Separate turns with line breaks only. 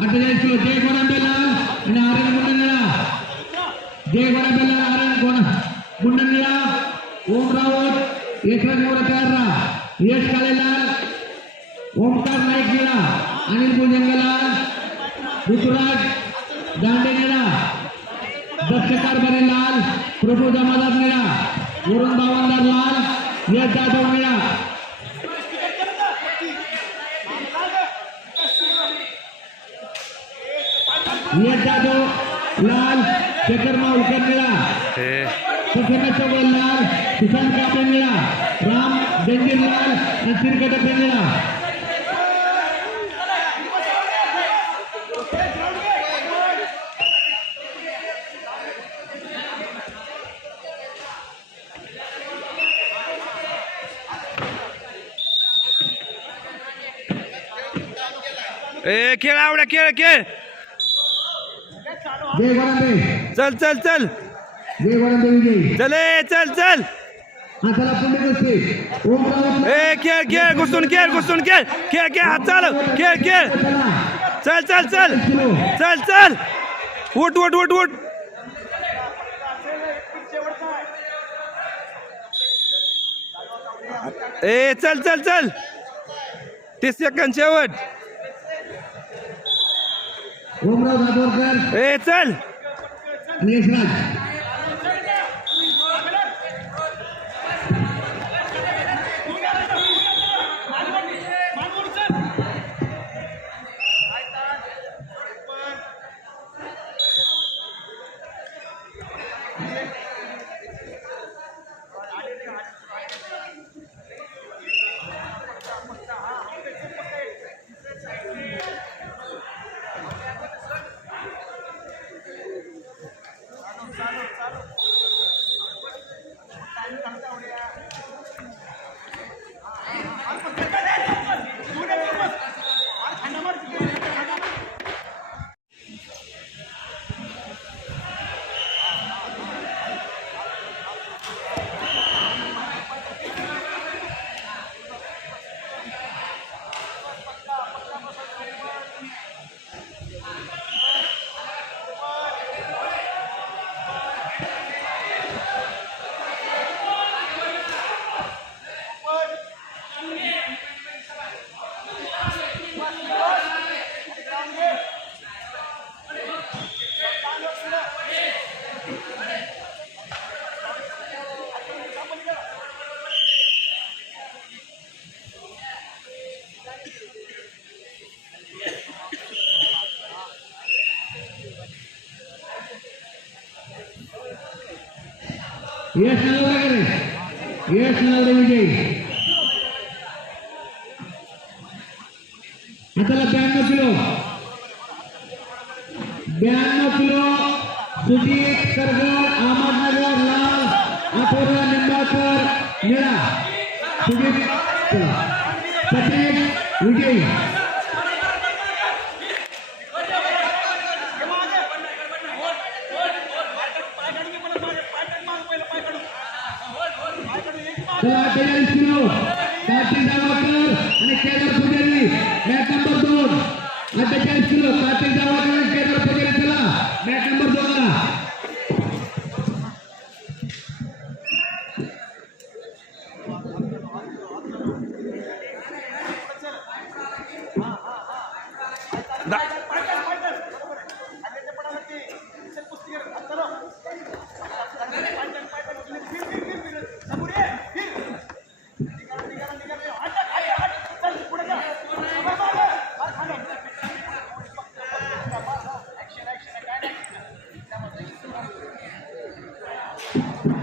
अठ्ठेचाळीस किलो जय गोडांबेला आणि आर्यन गुंडनिळा जय गोडांबेला आर्यन गोड गुंडनिळा ओम राऊत यशवंत मोरकाररा यश काळेलाल ओमकार नाईक निळा अनिल गुंजंगलाल ऋतुराज दांडे गेला दक्षकार बरे लाल प्रभू जमादार निळा वरुण बावनदार लाल यश जाधव निळा. यश जाधव लाल शेखर माऊलकर निळा.
हे.
सुखेना चौगल लाल सुशांत कापे निळा. राम जंजीर लाल आणि सिरकटपे निळा.
ए खेळ आवड्या खेळ खेळ. चल चल चल. चल चल चल.
चला
ए खेळ खेळ घुसून खेळ घुसून खेळ. खेळ खेळ हात चालव. खेळ खेळ.
चला
चल चल चल. चल चल. उठ उठ उठ उठ. ए चल चल चल. तीस सेकंद शेवट.
ओमराव
ए चल.
आणि यश नलवडे यश नलवडे विजयी. हाताला ब्याण्णव किलो. ब्याण्णव किलो सुधीर करगड अहमदनगर लाल अथोरा निंबाळकर निळा. सुधीर चला सतीश विजयी. चला अठ्ठेचाळीस किलो कार्तिक जावळकर आणि केदार पुजारी मॅच नंबर दोन अठ्ठेचाळीस किलो कार्तिक जावळकर आणि केदार पुजारी चला मॅच नंबर Thank
you.